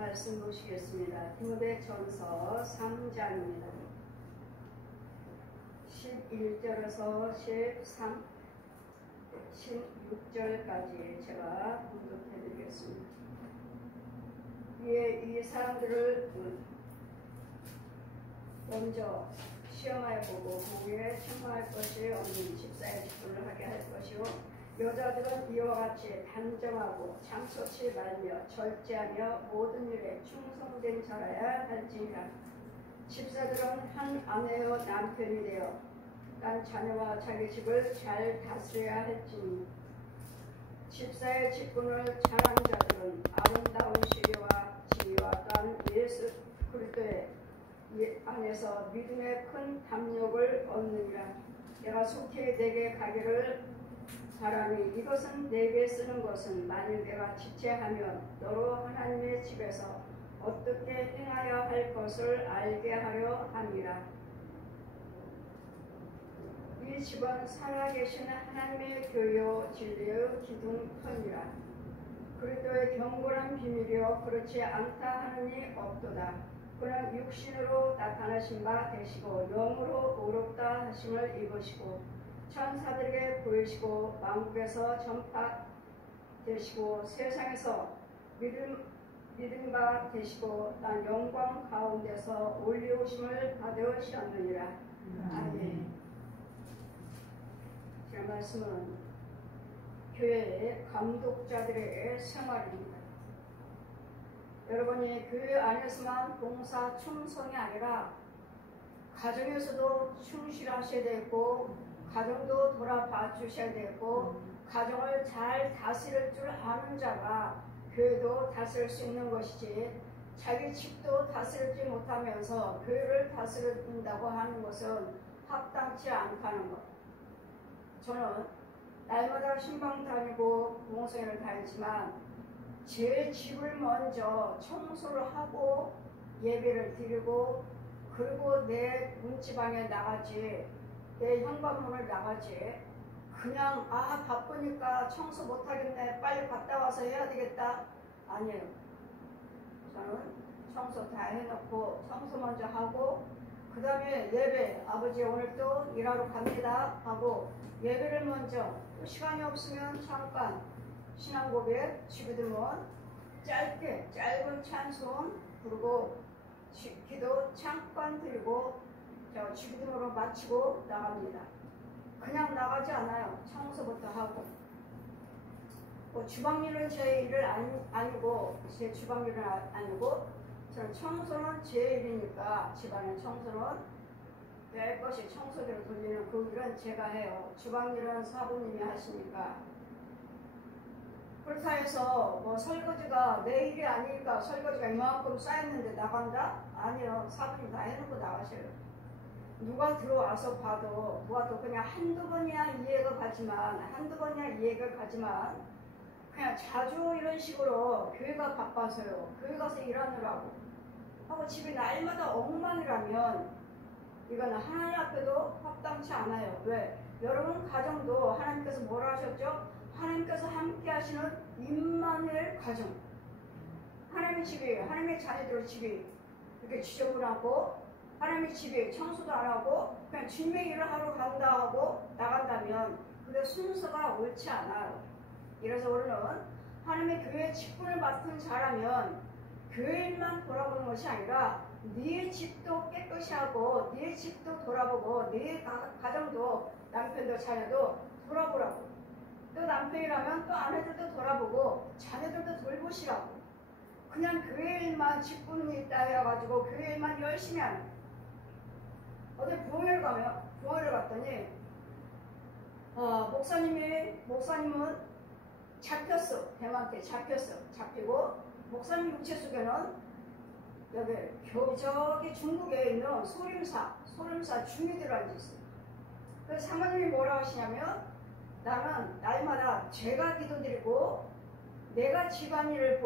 말씀 보시겠습니다. 디모데전서 3장입니다. 11절에서 16절까지 제가 공독해 드리겠습니다. 이 사람들을 먼저 시험하여 보고 그 후에 책망할 것이 없는 집사의 직분을 하게 할 것이요, 여자들은 이와 같이 단정하고 참소치 말며 절제하며 모든 일에 충성된 자라야 할지니라. 집사들은 한 아내의 남편이 되어 딴 자녀와 자기 집을 잘 다스려야 할지니, 집사의 직분을 잘하는 자들은 아름다운 시리와 지위와 또한 예수 그리스도의 안에서 믿음의 큰 담력을 얻느니라. 내가 속히 내게 가기를 바라니 이것은 내게 쓰는 것은 만일 내가 지체하면 너로 하나님의 집에서 어떻게 행하여 할 것을 알게 하려 함이라. 이 집은 살아계신 하나님의 교요 진리의 기둥터니라. 그리스도의 견고한 비밀이요 그렇지 않다 하느니 없도다. 그는 육신으로 나타나신 바 되시고 영으로 의롭다 하심을 입으시고 천사들에게 보이시고 만국에서 전파되시고 세상에서 믿음 바 되시고 난 영광 가운데서 올리우심을 받으셨느니라. 아멘. 제 말씀은 교회의 감독자들의 생활입니다. 여러분이 교회 안에서만 봉사 충성이 아니라 가정에서도 충실하셔야 되고, 가정도 돌아봐 주셔야 되고, 가정을 잘 다스릴 줄 아는 자가 교회도 다스릴 수 있는 것이지, 자기 집도 다스리지 못하면서 교회를 다스린다고 하는 것은 합당치 않다는 것. 저는 날마다 신방 다니고 부모생활을 다니지만 제 집을 먼저 청소를 하고 예배를 드리고, 그리고 내 문지방에 나가지, 내 현관문을 나가지, 그냥 바쁘니까 청소 못하겠네, 빨리 갔다 와서 해야 되겠다. 아니에요. 저는 청소 다 해놓고 청소 먼저 하고, 그 다음에 예배, 아버지 오늘 또 일하러 갑니다 하고 예배를 먼저, 또 시간이 없으면 잠깐 신앙고백, 집이들면 짧은 찬송 부르고 기도 잠깐 드리고 집이들으로 마치고 나갑니다. 그냥 나가지 않아요. 청소부터 하고. 주방일은 제 일을 아니고, 제 주방일은 아니고, 저는 청소는 제 일이니까 집안의 청소는 될 것이 청소기를 돌리는 그 일은 제가 해요. 주방일은 사부님이 하시니까. 그렇다 해서 설거지가 내 일이 아니니까 설거지가 이만큼 쌓였는데 나간다? 아니요. 사부님 다 해놓고 나가셔요. 누가 들어와서 봐도, 누가 또 그냥 한두 번이야 이해가 가지만 그냥 자주 이런 식으로 교회가 바빠서요, 교회 가서 일하느라고 하고 집이 날마다 엉망이라면 이건 하나님 앞에도 합당치 않아요. 왜? 여러분 가정도 하나님께서 뭐라 하셨죠? 하나님께서 함께 하시는 임마누엘 가정, 하나님의 집이, 하나님의 자녀들 집이 이렇게 지저분하고 하나님의 집이 청소도 안 하고 그냥 주님의 일을 하러 간다 하고 나간다면 그게 순서가 옳지 않아요. 이래서 우리는 하나님의 교회 직분을 맡은 자라면 교회 일만 돌아보는 것이 아니라 네 집도 깨끗이 하고, 네 집도 돌아보고, 네 가정도, 남편도 자녀도 돌아보라고. 또 남편이라면 또 아내들도 돌아보고 자녀들도 돌보시라고. 그냥 교회 일만 직분이 있다 해가지고 교회 일만 열심히 하는. 어제 부흥회를 갔더니 목사님은 잡혔어. 뱀한테 잡히고, 목사님 육체 속에는 여기 저기 중국에 있는 소림사 중이들 앉아있어요. 그래서 사모님이 뭐라 하시냐면, 나는 날마다 제가 기도드리고 내가 집안일을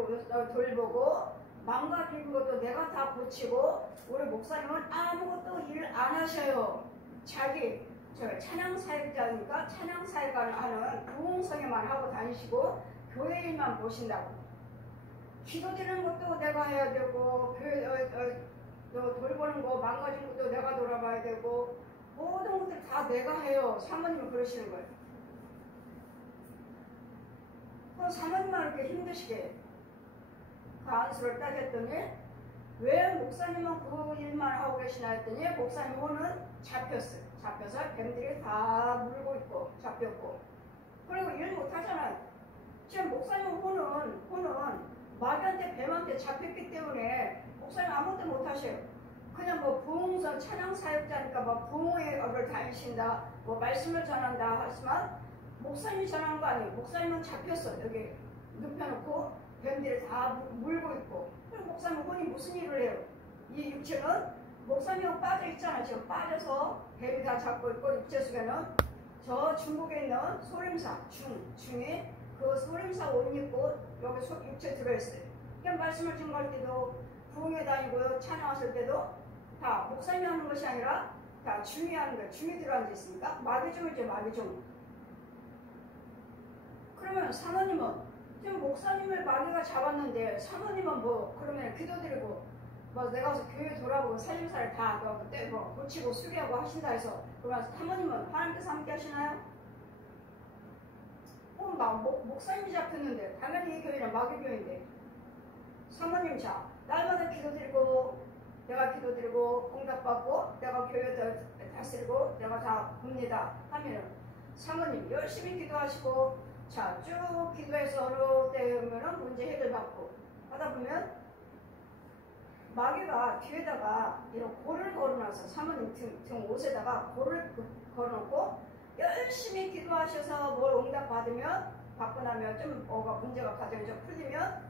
돌보고 망가 비운 것도 내가 다 고치고, 우리 목사님은 아무것도 일 안 하셔요. 자기 찬양사역자니까 찬양사역을 하는 부흥성에만 하고 다니시고 교회 일만 보신다고. 기도드리는 것도 내가 해야 되고, 돌보는 거 망가진 것도 내가 돌아봐야 되고, 모든 것들 다 내가 해요. 사모님은 그러시는 거예요. 그럼 사모님만 이렇게 힘드시게 그 안수를 딱 했더니, 왜 목사님은 그 일만 하고 계시나 했더니, 목사님 혼은 잡혔어요. 잡혀서 뱀들이 다 물고 있고, 잡혔고. 그리고 일 못하잖아요. 지금 목사님 혼은 마귀한테 뱀한테 잡혔기 때문에 목사님 아무것도 못하셔요. 그냥 뭐 부흥선 찬양 사역자니까 뭐 부흥의 업을 다니신다, 뭐 말씀을 전한다 하지만 목사님이 전하는 거 아니에요. 목사님은 잡혔어. 여기 눕혀놓고 뱀들이 다 물고 있고. 그럼 목사님 혼이 무슨 일을 해요? 이 육체는 목사님은 빠져 있잖아요. 지금 빠져서 뱀이 다 잡고 있고, 육체 속에는 저 중국에 있는 소림사 중에 그 소림사 옷 입고 여기 육체 들어있어요. 그냥 말씀을 증거할 때도 부흥회 다니고요, 찬양하실 때도 다 목사님이 하는 것이 아니라 다 중이 하는 거예요. 중이 들어앉아 있으니까 마귀중이죠. 마귀중. 그러면 사모님은 지금 목사님을 마귀가 잡았는데 사모님은 뭐 그러면 기도드리고 뭐 내가 와서 교회 돌아보고 살림살을 다 그때 뭐 고치고 수리하고 하신다 해서 그러면 사모님은 하나님께서 함께 하시나요? 목사님이 잡혔는데 당연히 이 교회는 마귀 교회인데 사모님 자 날마다 기도드리고 내가 기도드리고 응답받고 내가 교회 다스리고 내가 다 봅니다 하면 사모님 열심히 기도하시고 자 쭉 기도해서 어느 때면은 문제 해결받고 하다 보면 마귀가 뒤에다가 이런 골을 걸어놔서 사모님 등 옷에다가 골을 걸어놓고 열심히 기도하셔서 뭘 응답받으면 받고 나면 좀 뭐가 문제가 가정이 좀 풀리면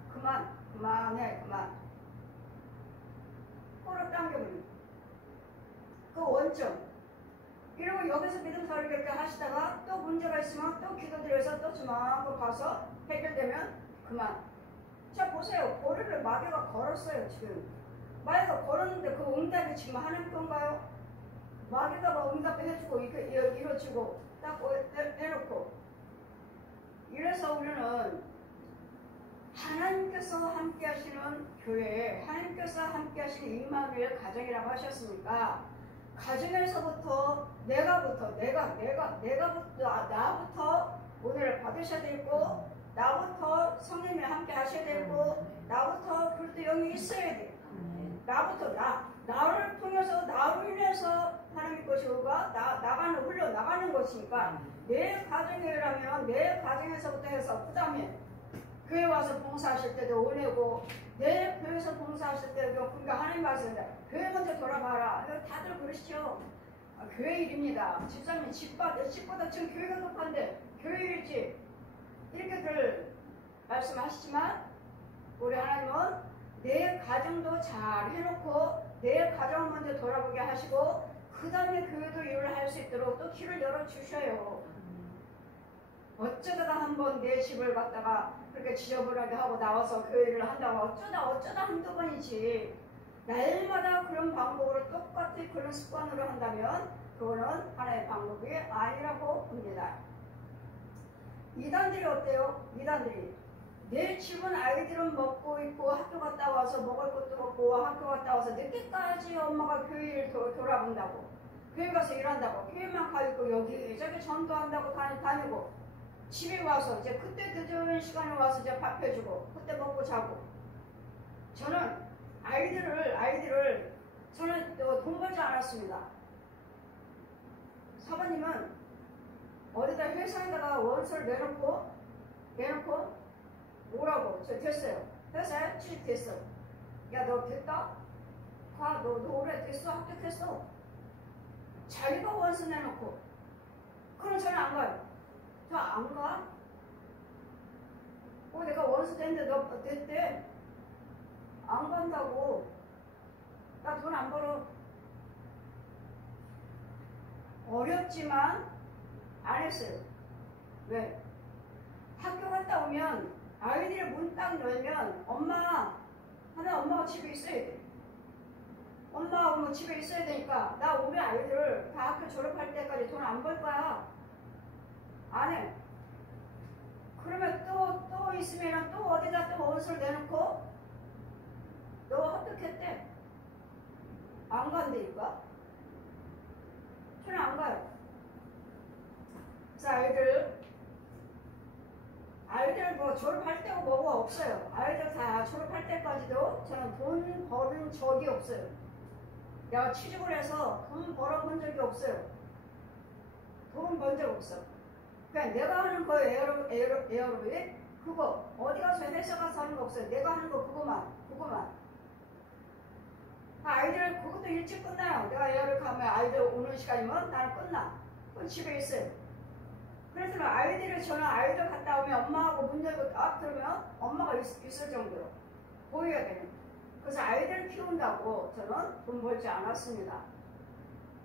그만해 꼬를 당겨버리고 그 원점 이러고 여기서 믿음 서리를 하시다가 또 문제가 있으면 또 기도드려서 또 저만큼 가서 해결되면 그만. 자 보세요. 고리를 마귀가 걸었어요. 지금 마귀가 걸었는데 그 응답이 지금 하는 건가요? 마귀가 막 응답을 해주고 이뤄주고 딱 해놓고 이래서 우리는 하나님께서 함께 하시는 교회, 하나님께서 함께 하시는 임마누엘 가정이라고 하셨으니까 가정에서부터 나부터 은혜를 받으셔야 되고 나부터 성령이 함께 하셔야 되고 나부터 그럴 때 영이 있어야 돼. 나부터 나를 통해서 나로 인해서 하나님 것이고가 흘러나가는 것이니까 내 가정이라면 내 가정에서부터 해서 그 다음에 교회 와서 봉사하실 때도 은혜고 내 교회에서 봉사하실 때도 그러니까 하나님 말씀입니다. 교회 먼저 돌아봐라. 다들 그러시죠. 교회 일입니다. 집사님 집보다 지금 교회가 높은데 교회 일이지 이렇게들 말씀하시지만 우리 하나님은 내 가정도 잘 해놓고 내 가정을 먼저 돌아보게 하시고 그 다음에 교회도 일을 할 수 있도록 또 길을 열어주셔요. 어쩌다가 한번 내 집을 갖다가 그렇게 지저분하게 하고 나와서 교회를 한다고 어쩌다 한두 번이지 날마다 그런 방법으로 똑같이 그런 습관으로 한다면 그거는 하나의 방법이 아니라고 봅니다. 이단들이 어때요? 이단들이 내 집은 아이들은 먹고 있고 학교 갔다 와서 먹을 것도 먹고 학교 갔다 와서 늦게까지 엄마가 교회를 돌아본다고 교회 가서 일한다고 교회만 가있고 여기저기 전도한다고 다니고 집에 와서 이제 그때 늦은 시간에 와서 이제 밥 해주고 그때 먹고 자고 저는 아이들을 저는 돈 벌지 않았습니다. 사모님은 어디다 회사에다가 원서를 내놓고 오라고 저 됐어요. 회사에 취직됐어. 야 너 됐다? 가 너 올해 됐어? 합격했어. 자기가 원서 내놓고 그럼 저는 안 가요. 저 안 가? 내가 원서 냈는데 너 됐대? 안 간다고. 나 돈 안 벌어. 어렵지만 안 했어요. 왜? 학교 갔다 오면 아이들이 문 딱 열면 엄마가 집에 있어야 돼. 엄마가 집에 있어야 되니까 나 우리 아이들 다 학교 졸업할 때까지 돈 안 벌 거야. 안 해. 그러면 또 있으면 또 어디다 또 원서를 내놓고 선택했대. 안 간다니까. 저는 안 가요. 그래서 아이들 뭐 졸업할 때고 뭐가 없어요. 아이들 다 졸업할 때까지도 저는 돈 버는 적이 없어요. 내가 취직을 해서 돈 벌어본 적이 없어요. 돈 번 적 없어. 그냥 내가 하는 거 에어로빅 그거 어디 가서 회사 가서 하는 거 없어요. 내가 하는 거 그거만. 아이들 그것도 일찍 끝나요. 내가 에어로빅 가면 아이들 오는 시간이면 나는 끝나. 그럼 집에 있어요. 그래서 저는 아이들 갔다 오면 엄마하고 문 열고 딱 들으면 엄마가 있을 정도로 보여야 되는. 그래서 아이들 키운다고 저는 돈 벌지 않았습니다.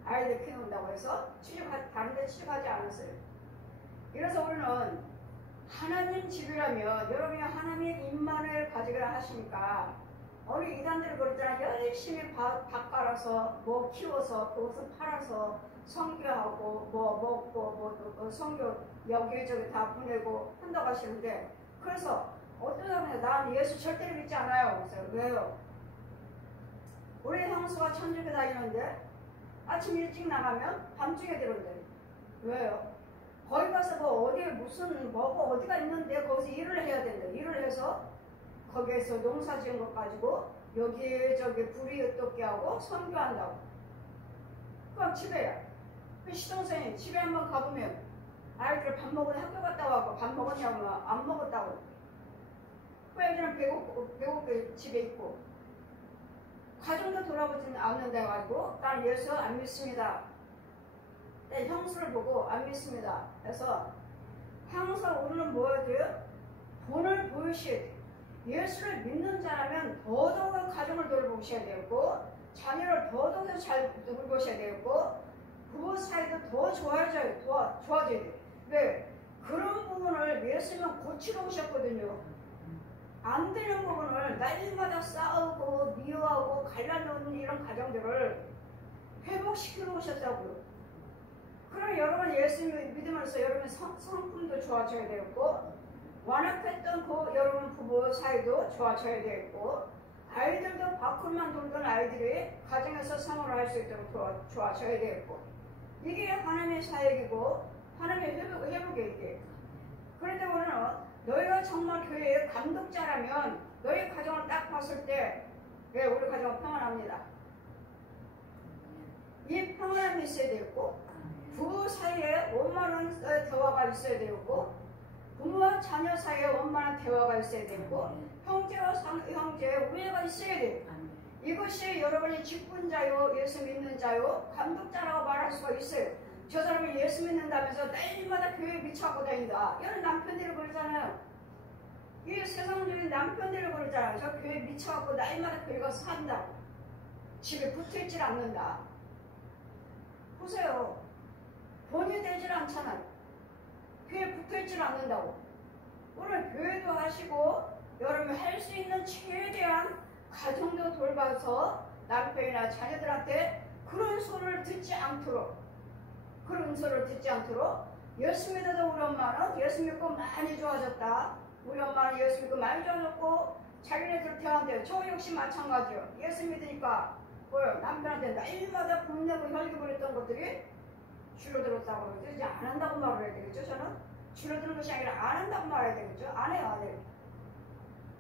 아이들 키운다고 해서 다른 데 취직하지 않았어요. 그래서 우리는 하나님 집이라면 여러분이 하나님의 입만을 가지기라 하시니까 우리 이단들 그러잖아. 열심히 밥 깔아서 뭐 키워서 그것을 팔아서 성교하고 뭐 먹고 성교 여기저기 다 보내고 한다고 하시는데 그래서 어떤 사람이 난 예수 절대로 믿지 않아요. 그래서 왜요? 우리 형수가 천주교 다니는데 아침 일찍 나가면 밤중에 들어온대. 왜요? 거기 가서 뭐 어디 무슨 뭐가 어디가 있는데 거기서 일을 해야 된대. 일을 해서 거기에서 농사 지은 것 가지고 여기저기 불이 어떻게 하고 선교한다고. 그럼 집에야. 그 시동생이 집에 한번 가보면 아이들 밥 먹으니 학교 갔다 와고 밥 먹었냐고 안 먹었다고. 그 애들은 배고프게 집에 있고 가정도 돌아보지는 않는다 해가지고 난 예수 안 믿습니다. 내 형수를 보고 안 믿습니다. 그래서 항상 우리는 뭐야 돼요? 본을 보이셔야 돼요. 예수를 믿는 자라면 더더욱 가정을 돌보셔야 되고 자녀를 더더욱 잘 돌보셔야 되고 부부 사이도 더 좋아져야 돼요. 왜? 그런 부분을 예수님은 고치러 오셨거든요. 안 되는 부분을 날마다 싸우고 미워하고 갈라놓는 이런 가정들을 회복시키러 오셨다고요. 그럼 여러분 예수님을 믿으면서 여러분 성품도 좋아져야 되고 완악했던 그 여러분 부부 사이도 좋아져야 되고 아이들도 밖으로만 돌던 아이들이 가정에서 생활을 할 수 있도록 좋아져야 되고 이게 하나님의 사역이고 하나님의 회복이에요. 그런데 우리는 너희가 정말 교회의 감독자라면 너희 가정을 딱 봤을 때 왜 우리 가정은 평안합니다. 이 평안함이 있어야 되고 부부 사이에 원만한 대화가 있어야 되고 부모와 자녀 사이에 원만한 대화가 있어야 되고 형제와 형제 우애가 있어야 돼요. 이것이 여러분이 직분자요 예수 믿는 자요 감독자라고 말할 수가 있어요. 저 사람이 예수 믿는다면서 날마다 교회에 미쳐갖고 다닌다. 이런 남편들이 그러잖아요. 이 세상적인 남편들이 그러잖아요. 저 교회에 미쳐갖고 날마다 교회 가서 산다. 집에 붙어있질 않는다. 보세요. 본이 되질 않잖아요. 교회에 붙어있질 않는다고. 오늘 교회도 하시고 여러분 할 수 있는 최대한 가정도 돌봐서 남편이나 자녀들한테 그런 소리를 듣지 않도록 예수 믿어도 우리 엄마는 예수 믿고 많이 좋아졌다. 우리 엄마는 예수 믿고 많이 좋아졌고 자기네들 태어난대요. 저 역시 마찬가지요. 예수 믿으니까 뭐요? 남편한테 날마다 분내고 혈기버렸던 것들이 줄어들었다고 그러죠. 이제 안 한다고 말을 해야 되겠죠. 저는 줄어드는 것이 아니라 안 한다고 말해야 되겠죠. 안 해요.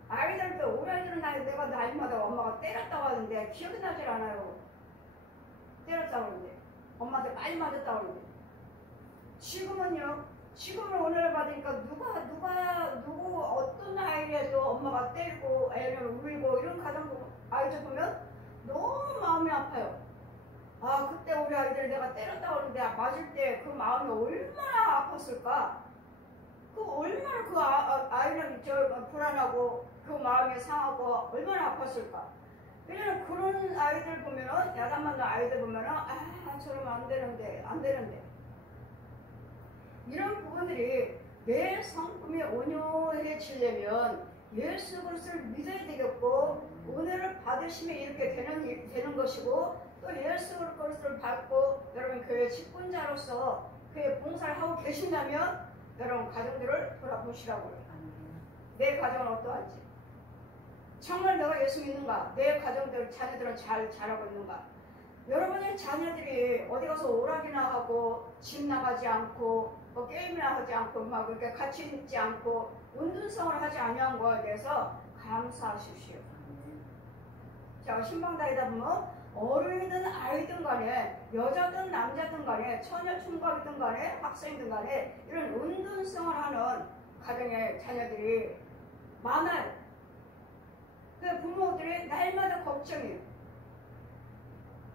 아이들도 우리 아이들은 내가 날마다 엄마가 때렸다고 하는데 기억이 나질 않아요. 때렸다고 하는데 엄마한테 많이 맞았다고 하는데 지금은 은혜를 받으니까 누구 어떤 아이라도 엄마가 때리고 애를 울고 이런 가정 아이들 보면 너무 마음이 아파요. 아 그때 우리 아이들 내가 때렸다고 하는데 맞을 때 그 마음이 얼마나 아팠을까. 얼마나 그 아이는 불안하고 그 마음이 상하고 얼마나 아팠을까. 왜냐면 그런 아이들 보면은 야단 맞는 아이들 보면은 저러면 안 되는데 이런 부분들이 내 성품이 온유해지려면 예수 그리스도를 믿어야 되겠고 은혜를 받으시면 이렇게 되는 것이고 또 예수 그리스도를 받고 여러분 교회 직분자로서 교회 봉사를 하고 계신다면 여러분 가정들을 돌아보시라고요. 내 가정은 어떠한지. 정말 내가 예수 믿는가? 내 가정들, 자녀들은 잘 자라고 있는가? 여러분의 자녀들이 어디 가서 오락이나 하고 집 나가지 않고 뭐 게임이나 하지 않고 막 그렇게 같이 있지 않고 운동성을 하지 아니한 거에 대해서 감사하십시오. 자, 신방 다니다 보면 어른이든 아이든 간에 여자든 남자든 간에 처녀 총각이든 간에 학생이든 간에 이런 운동성을 하는 가정의 자녀들이 많아요. 그 부모들이 날마다 걱정이에요.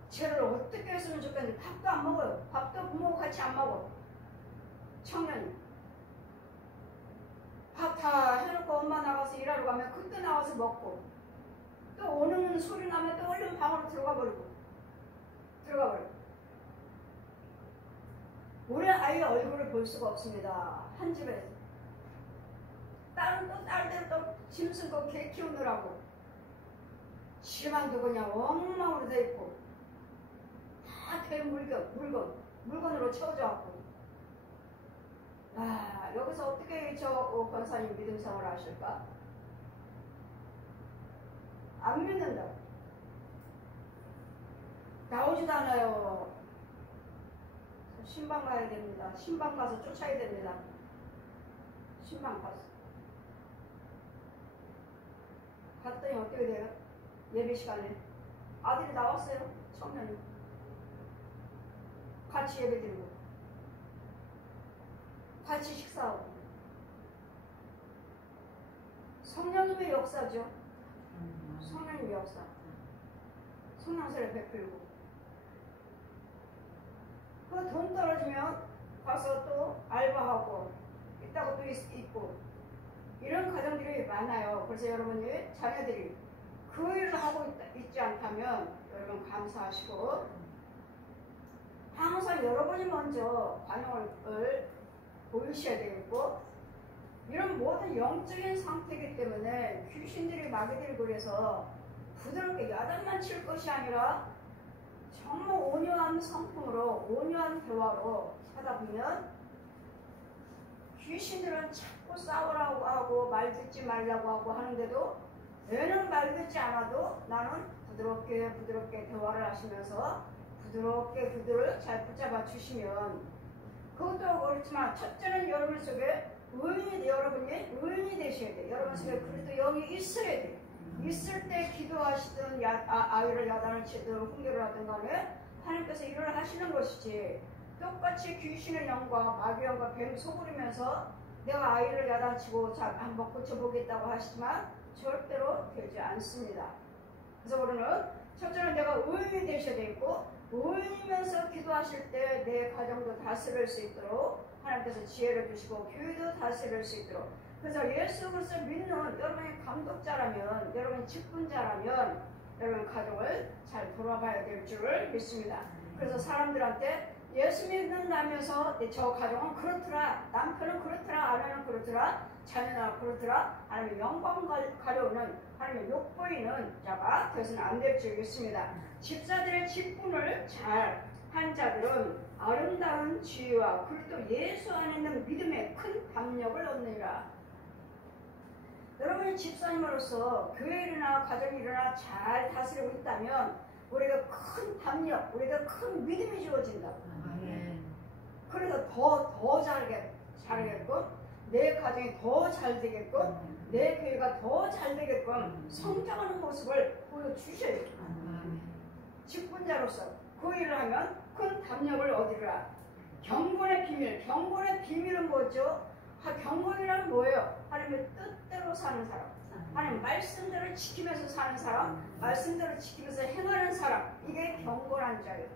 쟤를 어떻게 했으면 좋겠는데 밥도 안 먹어요. 밥도 부모가 같이 안 먹어. 청년이. 밥 다 해놓고 엄마 나가서 일하러 가면 그때 나와서 먹고 또 오는 소리 나면 또 얼른 방으로 들어가 버리고 우리 아이의 얼굴을 볼 수가 없습니다. 한 집에서. 딸은 또 딸대로 또 짐승 거 개 키우느라고 집안도 그냥 엉망으로 돼 있고 다 개 물건으로 채워져 갖고 여기서 어떻게 저 권사님 믿음 생활을 하실까? 안 믿는다. 나오지도 않아요. 신방 가야 됩니다. 신방 가서 쫓아야 됩니다. 신방 가서. 갔더니 어떻게 돼요? 예배 시간에 아들이 나왔어요. 청년이. 같이 예배 드리고 같이 식사하고 성령님의 역사죠. 성령님의 역사. 성령세를 베풀고 그 돈 떨어지면 가서 또 알바하고 있다고 또 있고 이런 가정들이 많아요. 그래서 여러분이 자녀들이 그 일을 하고 있지 않다면 여러분 감사하시고 항상 여러분이 먼저 반응을 보이셔야 되겠고 이런 모든 영적인 상태이기 때문에 귀신들이 마귀들이 그래서 부드럽게 야단만 칠 것이 아니라 정말 온유한 성품으로 온유한 대화로 하다 보면 귀신들은 자꾸 싸우라고 하고 말 듣지 말라고 하고 하는데도 얘는 말 듣지 않아도 나는 부드럽게 대화를 하시면서 부드럽게 그들을 잘 붙잡아 주시면 그것도 그렇지만 첫째는 여러분 속에 여러분이 의인이 되셔야 돼요. 여러분 속에 그리스도 영이 있어야 돼요. 있을 때 기도하시든 아이를 야단을 치든 훈계를 하든 간에 하나님께서 일을 하시는 것이지 똑같이 귀신의 영과 마귀 영과 뱀 속으리면서 내가 아이를 야단치고 한번 고쳐보겠다고 하시지만 절대로 되지 않습니다. 그래서 우리는 첫째는 내가 의인이 되셔야 되고 의인이면서 기도하실 때 내 가정도 다스릴 수 있도록 하나님께서 지혜를 주시고 교회도 다스릴 수 있도록 그래서 예수 그리스도 믿는 여러분의 감독자라면 여러분 직분자라면 여러분 가정을 잘 돌아봐야 될 줄을 믿습니다. 그래서 사람들한테 예수 믿는다면서 저 가정은 그렇더라 남편은 그렇더라 아내는 그렇더라 자녀는 그렇더라 아니면 영광 가려우는 아니면 욕보이는 자가 되어서는 안 될 줄 믿습니다. 집사들의 직분을 잘 한 자들은 아름다운 지혜와 그리스도 예수 안에 있는 믿음의 큰 담력을 얻느니라. 여러분이 집사님으로서 교회 일이나 가정 일이나 잘 다스리고 있다면 우리가 큰 담력, 우리가 큰 믿음이 주어진다. 그래서 더 잘하게끔 내 가정이 더 잘 되게끔 내 교회가 더 잘 되게끔 성장하는 모습을 보여주셔야 돼요. 직분자로서 그 일을 하면 큰 담력을 얻으리라. 경건의 비밀은 뭐죠? 경건이란 뭐예요? 하나님의 뜻대로 사는 사람, 하나님 말씀대로 지키면서 사는 사람, 말씀대로 지키면서 행하는 사람, 이게 경건한 자예요.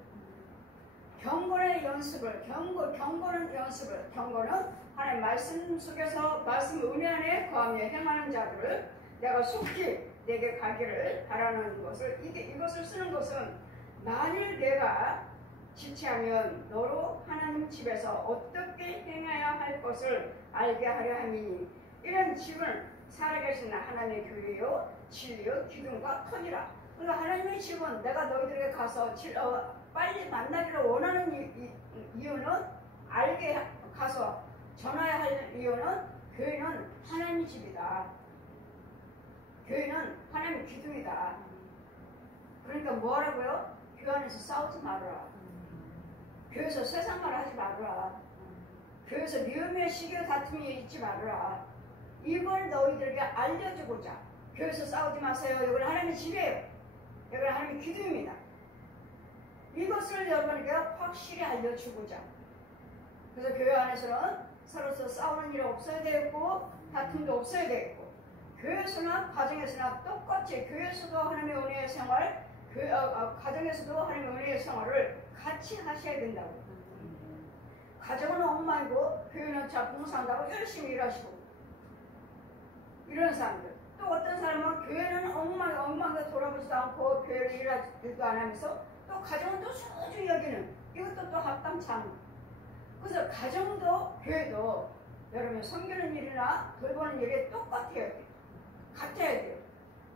경건의 연습을, 경건은 하나님 말씀 속에서 말씀 은혜 안에 거하며 행하는 자들을 내가 속히 내게 가기를 바라는 것을 이것을 쓰는 것은 만일 내가 지체하면 너로 하나님 집에서 어떻게 행해야 할 것을 알게 하려 함이니 이런 집은 살아계신 하나님의 교회요 진리요 기둥과 터니라. 그러니까 하나님의 집은 내가 너희들에게 가서 빨리 만나기를 원하는 이유는 알게 가서 전해야 할 이유는 교회는 하나님의 집이다. 교회는 하나님의 기둥이다. 그러니까 뭐 하라고요? 교회 안에서 싸우지 말아라. 교회에서 세상 말 하지 말아라. 교회에서 미움의 시기와 다툼이 있지 말아라. 이걸 너희들에게 알려주고자. 교회에서 싸우지 마세요. 이건 하나님의 집이에요. 이건 하나님의 기둥입니다. 이것을 여러분에게 확실히 알려주고자. 그래서 교회 안에서는 서로서 싸우는 일이 없어야 되겠고 다툼도 없어야 되겠고 교회에서나 가정에서나 똑같이 교회에서도 하나님의 은혜의 생활 가정에서도 하나님의 은혜의 생활을 같이 하셔야 된다고. 가정은 엉망이고 교회는 자 봉사한다고 열심히 일하시고 이런 사람들. 또 어떤 사람은 교회는 엉망에 돌아보지도 않고 교회를 일도 안 하면서 또 가정은 또 소중히 여기는 이것도 또 합당치 않은. 그래서 가정도 교회도 여러분 섬기는 일이나 돌보는 일이 똑같아야 돼요. 같아야 돼요.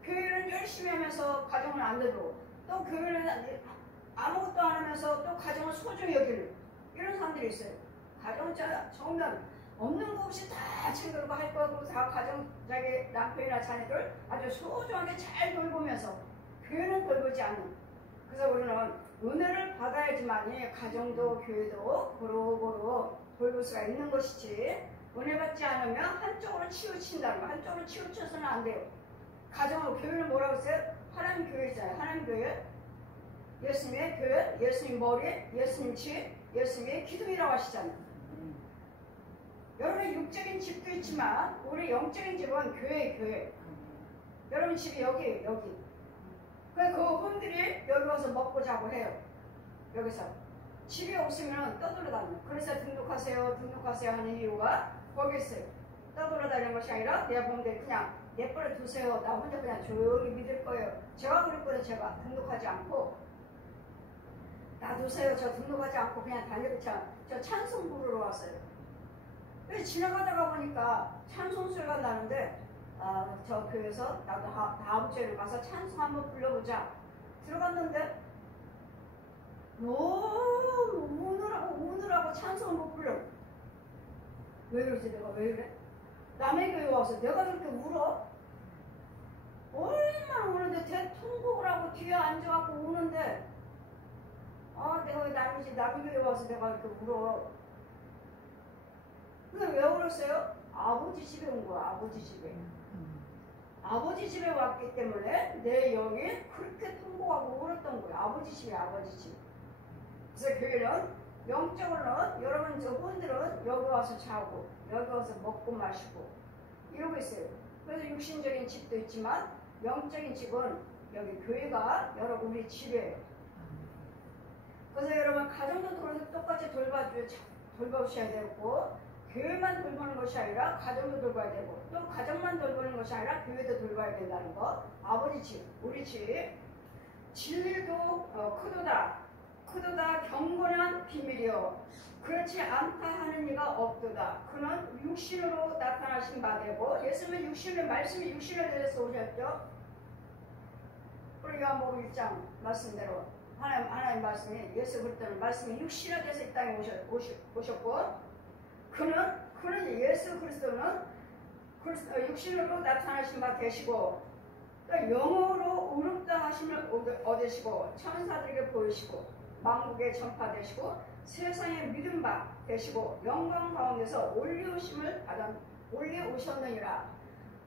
교회는 열심히 하면서 가정은 안 되고 또 교회는 아무것도 안 하면서 또 가정을 소중히 여기는 이런 사람들이 있어요. 가정 정면 없는 거 없이 다 챙겨주고 할 거고 다 가정 자기 남편이나 자녀들 아주 소중하게 잘 돌보면서 교회는 돌보지 않는. 그래서 우리는 은혜를 받아야지만이 가정도 교회도 고루고루 돌볼 수가 있는 것이지 은혜 받지 않으면 한쪽으로 치우친다는 거. 한쪽으로 치우쳐서는 안 돼요. 가정으로 교회는 뭐라고 했어요? 하나님 교회잖아요. 하나님 교회. 예수님의 교회, 예수님 머리, 예수님 집, 예수님의 기둥이라고 하시잖아요. 여러분의 육적인 집도 있지만 우리 영적인 집은 교회. 여러분 집이 여기. 그 혼들이 여기 와서 먹고 자고 해요. 여기서 집이 없으면 떠돌아다녀요. 그래서 등록하세요 하는 이유가 거기 있어요. 떠돌아다니는 것이 아니라 내 몸에 그냥 내버려 두세요. 나 혼자 그냥 조용히 믿을 거예요. 제가 그랬거든요. 제가 등록하지 않고 놔두세요. 저 등록하지 않고 그냥 다니고 저 찬송 부르러 왔어요. 그래서 지나가다가 보니까 찬송 소리가 나는데 저 교회에서 나도 다음 주에 가서 찬송 한번 불러보자. 들어갔는데 너무 우느라고 찬송 못 불러. 왜 그러지? 내가 왜 그래? 남의 교회 와서 내가 그렇게 울어? 얼마나 우는데 대통곡을 하고 뒤에 앉아갖고 우는데 내가 왜 남의 교회 와서 내가 이렇게 울어? 근데 왜 울었어요? 아버지 집에 온 거야. 아버지 집에. 아버지 집에 왔기 때문에 내 영이 그렇게 통곡하고 울었던 거예요. 아버지 집에. 그래서 교회는 영적으로는 여러분 저분들은 여기 와서 자고 여기 와서 먹고 마시고 이러고 있어요. 그래서 육신적인 집도 있지만 영적인 집은 여기 교회가 여러분 우리 집이에요. 그래서 여러분 가정도 똑같이 돌봐주셔야 되고 교회만 돌보는 것이 아니라 가정도 돌봐야 되고 또 가정만 돌보는 것이 아니라 교회도 돌봐야 된다는 거. 아버지 집, 우리 집. 진리도 크도다 경건한 비밀이요 그렇지 않다 하는 이가 없도다. 그는 육신으로 나타나신 바 되고 예수님은 육신의 말씀이 육신에 대해서 오셨죠. 우리 요한복음 1장 말씀대로 하나님 말씀이 예수 그리스도는 말씀이 육신에 대해서 이 땅에 오셨고 그는 예수 그리스도는 육신으로 나타나신 바 되시고 또 영으로 의롭다 하심을 얻으시고 천사들에게 보이시고 만국에 전파되시고 세상에 믿음 바 되시고 영광 가운데서 올려오셨느니라.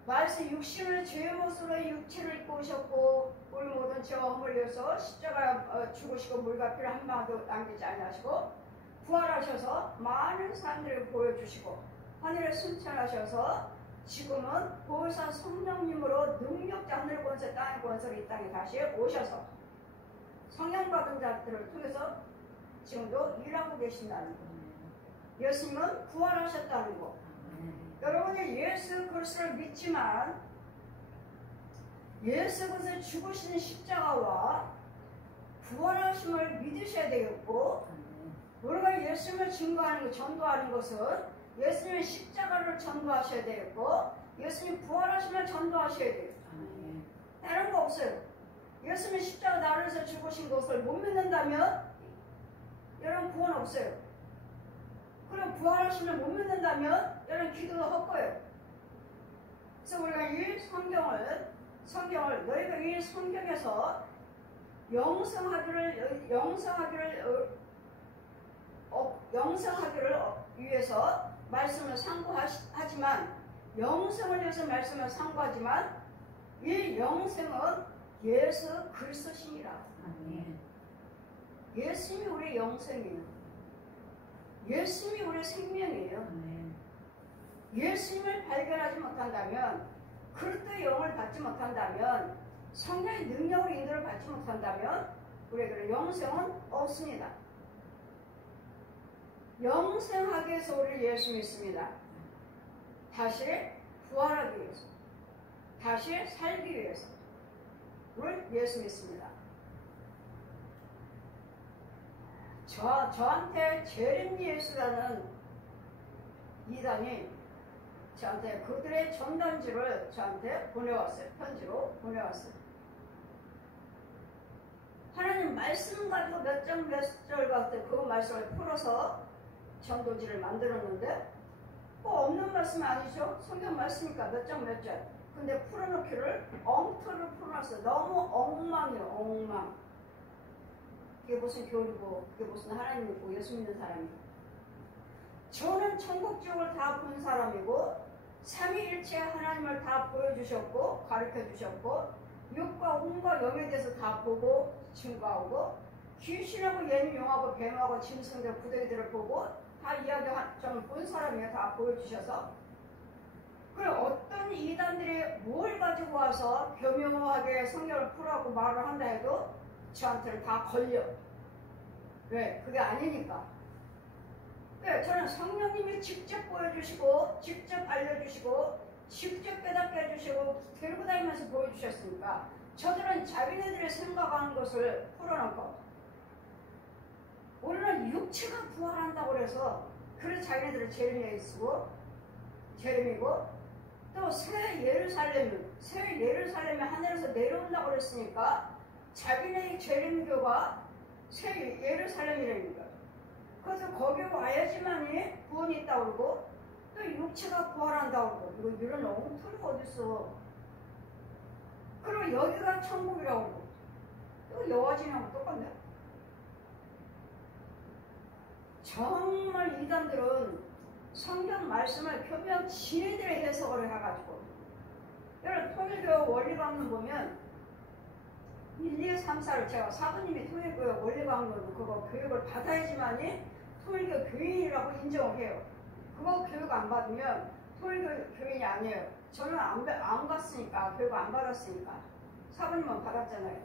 말씀 육신을 죄의 모습으로 육체를 입고 오셨고 우리 모든 죄와 허물려서 십자가 죽으시고 물과 피를 한 방울도 남기지 아니하시고 부활하셔서 많은 사람들을 보여주시고 하늘에 승천하셔서 지금은 보혜사 성령님으로 능력자 하늘 권세 땅의 권세로 이 땅에 다시 오셔서 성령 받은 자들을 통해서 지금도 일하고 계신다는 거. 예수님은 부활하셨다는 거. 여러분이 예수 그리스도를 믿지만 예수 그리스도의 죽으시는 십자가와 부활하심을 믿으셔야 되겠고 우리가 예수님을 증거하는 것, 전도하는 것은 예수님의 십자가를 전도하셔야 되겠고 예수님 부활하심을 전도하셔야 돼요. 다른 거 없어요. 예수님의 십자가 나를 위해서 죽으신 것을 못 믿는다면 여러분 구원 없어요. 그럼 부활하심을 못 믿는다면 여러분 기도가 헛거예요. 그래서 우리가 이 성경을 성경을 너희가 이 성경에서 영성하기를 위해서 말씀을 상고하지만 영성을 위해서 말씀을 상고하지만 이 영생은 예수 그리스도시니라. 아멘. 예수님이 우리의 영생이에요. 예수님이 우리의 생명이에요. 아멘. 예수님을 발견하지 못한다면, 그리스도의 영을 받지 못한다면, 성령의 능력으로 인도를 받지 못한다면 우리에게는 영생은 없습니다. 영생하기 위해서 우리 예수 믿습니다. 다시 부활하기 위해서, 다시 살기 위해서 우리 예수 믿습니다. 저한테 제림 예수라는 이단이 저한테 그들의 전단지를 저한테 보내왔어요. 편지로 보내왔어요. 하나님 말씀 가지고 몇 장 몇 절 같은 그 말씀을 풀어서 전도지를 만들었는데 없는 말씀이 아니죠. 성경 말씀이니까 몇 장 몇 절. 근데 풀어놓기를 엉터리로 풀어놨어요. 너무 엉망이에요. 엉망. 그게 무슨 교리고, 그게 무슨 하나님이고, 예수 믿는 사람이고. 저는 천국 지옥을 다 본 사람이고, 삼위일체 하나님을 다 보여주셨고, 가르쳐주셨고, 육과 혼과 영에 대해서 다 보고 증거하고, 귀신하고 예민 용하고 뱀하고 짐승들 부대기들을 보고 다 이야기 좀 본 사람이에요. 다 보여주셔서. 그리고 어떤 이단들이 뭘 가지고 와서 교묘하게 성경을 풀라고 말을 한다 해도 저한테는 다 걸려. 왜? 그게 아니니까. 네, 저는 성령님이 직접 보여주시고, 직접 알려주시고, 직접 깨닫게 해주시고, 들고 다니면서 보여주셨으니까, 저들은 자기네들이 생각하는 것을 풀어놓고, 오늘은 육체가 부활한다고 해서, 그래서 자기네들을 제림에 쓰고, 제림이고, 또 새 예루살렘이 하늘에서 내려온다고 그랬으니까, 자기네의 제림교가 새 예루살렘이라는 거예요. 그래서 거기 와야지만이 구원이 있다고 그러고 또 육체가 부활한다고 그러고 이런 엉터리가 어딨어. 그리고 여기가 천국이라고 그러고 또 여와진하고 똑같네. 정말 이단들은 성경 말씀을 표면 지네들의 해석을 해가지고 여러분 통일교 원리강론 보면 1, 2, 3, 4를 제가 사부님이 통일교 원리강론 그거 교육을 받아야지만이 통일교 교인이라고 인정을 해요. 그거 교육 안 받으면 통일교 교인이 아니에요. 저는 안 갔으니까, 교육 안 받았으니까. 사부님은 받았잖아요.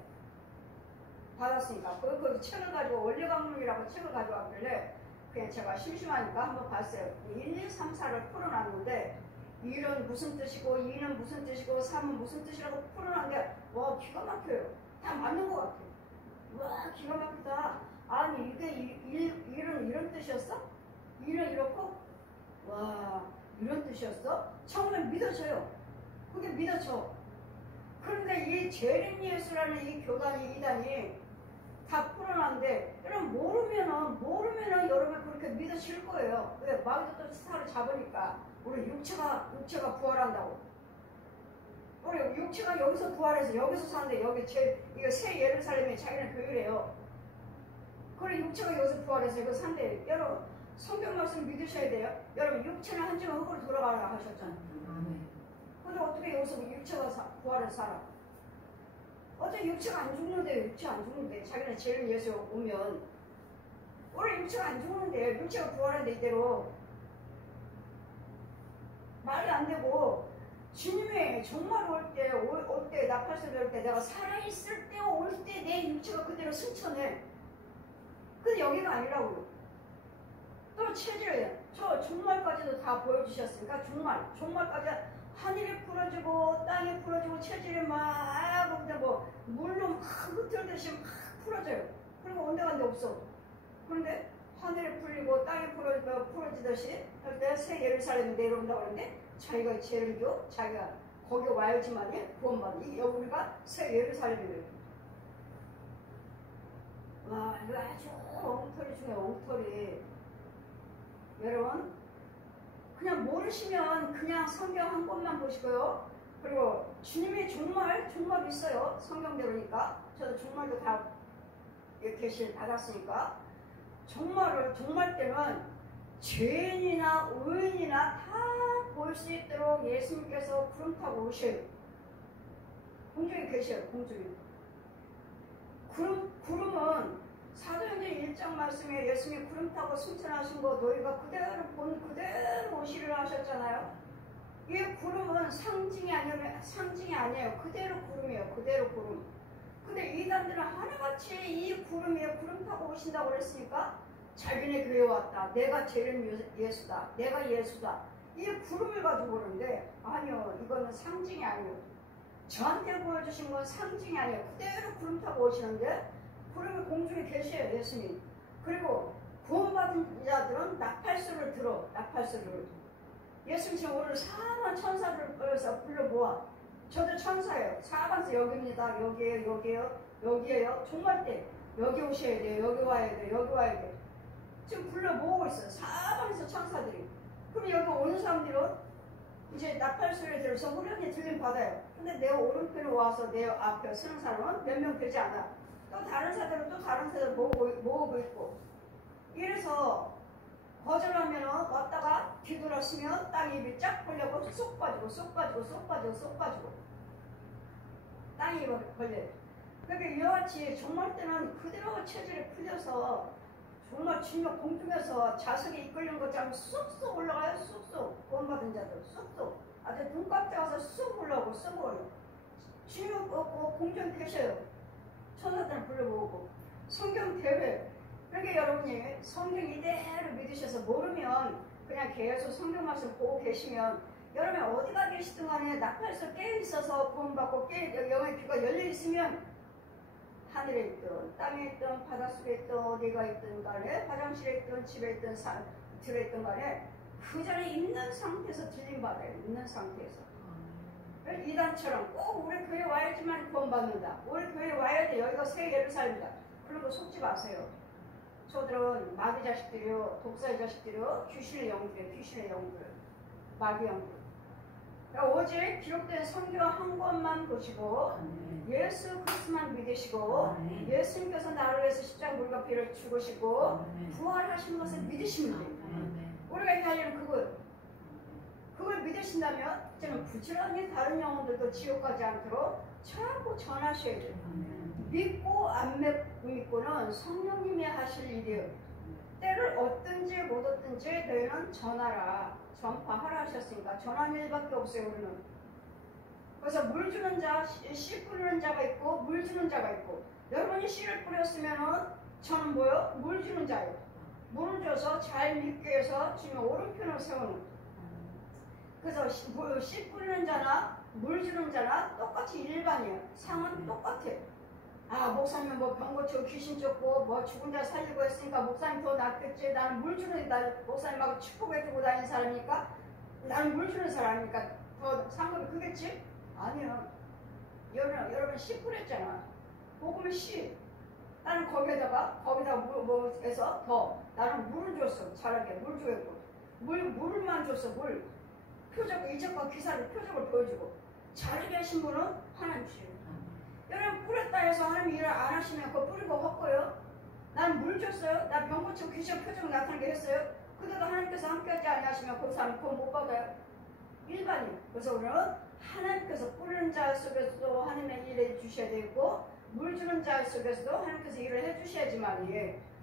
받았으니까. 그 책을 가지고, 원리강론이라고 책을 가져왔길래 그냥 제가 심심하니까 한번 봤어요. 1, 2, 3, 4를 풀어놨는데 1은 무슨 뜻이고, 2는 무슨 뜻이고, 3은 무슨 뜻이라고 풀어놨는데 와, 기가 막혀요. 다 맞는 것 같아요. 와, 기가 막히다. 아니 이게 1은 이런 뜻이었어? 2는 이렇고? 와, 이런 뜻이었어? 처음엔 믿어져요. 그게 믿어져. 그런데 이 제림 예수라는 이 교단이, 이단이 다 풀어놨는데 여러분 모르면은 여러분 그렇게 믿으실 거예요. 왜? 마귀도 또 스타를 잡으니까. 우리 육체가 부활한다고. 우리 육체가 여기서 부활해서 여기서 사는데 여기 이거 새 예루살렘에 자기는 교회래요. 그래 육체가 여기서 부활해서 이거 산대. 여러분 성경 말씀 믿으셔야 돼요. 여러분 육체는 한지만 흙으로 돌아가라 하셨잖아요. 근데 어떻게 여기서 육체가 부활해서 살아? 어차피 육체가 안 죽는데, 육체 안 죽는데 자기는 제일 예수 오면 우리 육체가 안 죽는데 육체가 부활한데 이대로 말이 안 되고 주님이 정말 올 때 나팔소리 올 때 내가 살아있을 때 올 때 내 육체가 그대로 승천해. 근데 여기가 아니라고요. 또 체질, 저 종말까지도 다 보여주셨으니까 종말까지 하늘이 풀어지고 땅이 풀어지고 체질이 막 근데 뭐 물로 막 흩어지듯이 막 풀어져요. 그리고 온데간데 없어. 그런데 하늘이 풀리고 땅이 풀어지듯이 할 때 새 예루살렘이 내려온다고 하는데 자기가 죄를 줘? 자기가 거기 와야지만이 구원받는 여기 우리가 새 예루살렘이래요. 와, 이거 아주 엉터리 중에 엉터리. 여러분 그냥 모르시면 그냥 성경 한 권만 보시고요. 그리고 주님이 정말 있어요. 성경대로니까. 저도 정말도 다 계시를 받았으니까. 정말 때는 죄인이나 의인이나 다 볼 수 있도록 예수님께서 구름 타고 오셔요. 공중에 계셔요. 공중에. 구름은 사도행전 1장 말씀에 예수님이 구름 타고 승천하신 거 너희가 그대로 본 그대로 오시리라 하셨잖아요. 이 구름은 상징이 아니에요. 그대로 구름이에요. 그대로 구름. 근데 이단들은 하나같이 이 구름 위에 구름 타고 오신다고 그랬으니까 자기네 교회 왔다. 내가 제일 예수다. 내가 예수다. 이 구름을 가지고 오는데 아니요. 이거는 상징이 아니에요. 저한테 보여주신 건 상징이 아니에요. 그대로 구름 타고 오시는데 구름이 공중에 계셔요. 예수님. 그리고 구원받은 자들은 나팔소를 들어. 나팔소를. 예수님 지금 오늘 사만 천사들을 불러 모아. 저도 천사예요. 사방에서 여기입니다. 여기에요. 정말 때 여기 오셔야 돼요. 여기 와야 돼요. 지금 불러 모으고 있어요. 사방에서 천사들이. 그럼 여기 오는 사람들은 이제 나팔 소리를 들어서 후련히 들림 받아요. 근데 내 오른편에 와서 내 앞에 서는 사람은 몇 명 되지 않아. 또 다른 사람들 모으고 있고. 이래서 거절하면 왔다가 뒤돌았으면 땅 입이 쫙 벌려고 쏙 빠지고 땅이 걸려요. 그러니까 이와 같이 정말 때는 그대로 체질이 풀려서 정말 주님 공중에서 자석이 이끌리는 것처럼 쑥쑥 올라가요. 쑥쑥. 구원받은 자들 쑥쑥. 아주 눈 깜짝해서 쑥 올라오고 쑥 올라오고. 주님 공중에 계셔요. 천사들은 불러모으고. 성경 대회. 그러니까 여러분이 성경 이대로 믿으셔서 모르면 그냥 계속 성경 말씀 보고 계시면 여러분이 어디가 계시든 간에 나팔에서 깨어있어서 구원받고 영의 귀가 열려있으면 하늘에 있든 땅에 있든 바닷속에 있든 어디가 있든 간에 화장실에 있든 집에 있든 들에 있든 간에 그 자리에 있는 상태에서 들림받아요. 있는 상태에서. 이단처럼 꼭 우리 교회 와야지만 구원받는다. 우리 교회 와야 돼. 여기가 새 예루살렘이다. 그런 거 속지 마세요. 저들은 마귀 자식들이요. 독사의 자식들이요. 귀신의 영들. 마귀 영들. 그러니까 오직 기록된 성경 한 권만 보시고 예수 그리스도만 믿으시고 예수님께서 나를 위해서 십자가 물과 피를 죽으시고 부활하신 것을 믿으시면 돼요. 우리가 이 날에는 그걸 믿으신다면 저는 부지런히 다른 영혼들도 지옥 가지 않도록 자꾸 전하셔야 돼요. 믿고 안 믿고는 성령님이 하실 일이에요. 때를 얻든지 못 얻든지 너희는 전파하라 하셨으니까 전하는 일밖에 없어요. 우리는. 그래서 물 주는 자, 씨 뿌리는 자가 있고 물 주는 자가 있고 여러분이 씨를 뿌렸으면은 저는 뭐요? 물 주는 자예요. 물을 줘서 잘 믿게 해서 주님 오른편을 세우는. 그래서 씨 뿌리는 자나 물 주는 자나 똑같이 일반이에요. 상은 똑같아요. 목사님 병 고치고 귀신 쫓고 죽은 자 살리고 했으니까 목사님 더 낫겠지. 나는 물 주는 목사님하고 축복해주고 다니는 사람이니까 나는 물 주는 사람이니까 더 상급이 크겠지? 아니요. 여러분 씨 뿌렸잖아. 복음은 씨. 나는 거기다가 해서 더 나는 물을 줬어. 잘하게 물 주겠고 물만 줬어. 물. 이적과 기사를 표적을 보여주고 잘하게 하신 분은 하나님이시에요. 여러분 뿌렸다 해서 하나님 일을 안 하시면 그거 뿌리고 헛고요. 나는 물 줬어요. 나 병 고치고 귀신 표정 나타나게 했어요. 그래도 하나님께서 함께하지 아니하시면 그 사람 그거 못 받아요. 일반인. 그래서 우리는 하나님께서 뿌리는 자 속에서도 하나님의 일을 해주셔야 되고 물 주는 자 속에서도 하나님께서 일을 해주셔야지만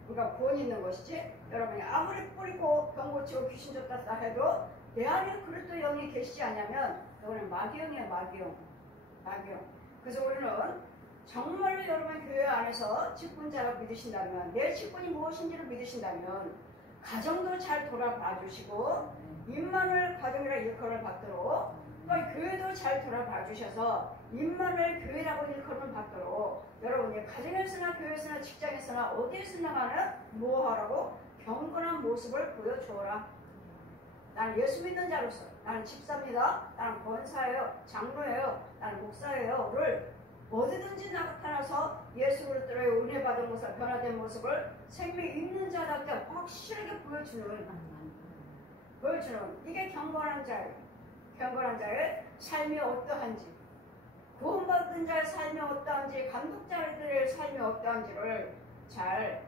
우리가 구원이 있는 것이지. 여러분이 아무리 뿌리고 병 고치고 귀신 줬다 해도 내 안에 그리스도 영이 계시지 않냐면 이거는 마귀영이에요. 마귀영. 그래서 우리는 정말로 여러분 교회 안에서 직분자를 믿으신다면 내 직분이 무엇인지를 믿으신다면 가정도 잘 돌아봐 주시고 임마누엘 가정이라 일컬음을 받도록 교회도 잘 돌아봐 주셔서 임마누엘 교회라고 일컬음을 받도록 여러분이 가정에서나 교회에서나 직장에서나 어디에서나 간에 뭐하라고 경건한 모습을 보여주어라. 나는 예수 믿는 자로서 나는 집사입니다. 나는 권사예요. 장로예요. 나는 목사예요.를 어디든지 나타나서 예수 그리스도의 은혜 받은 모습, 변화된 모습을 생명 있는 자답게 확실하게 보여주는 이게 경건한 자예요. 경건한 자의 삶이 어떠한지, 구원받은 자의 삶이 어떠한지, 감독자들의 삶이 어떠한지를 잘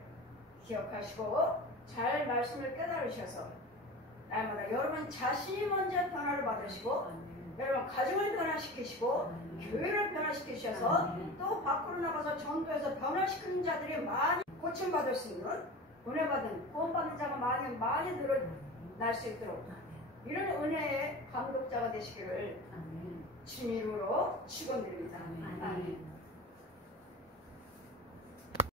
기억하시고 잘 말씀을 깨달으셔서 날마다 여러분 자신이 먼저 변화를 받으시고 여러분 가정을 변화시키시고 교회를 변화시키셔서 또 밖으로 나가서 전도해서 변화시키는 자들이 많이 고침받을 수 있는 은혜받은 구원받는 자가 많이 늘어날 수 있도록 이런 은혜의 감독자가 되시기를 주님으로 축원드립니다. 아멘.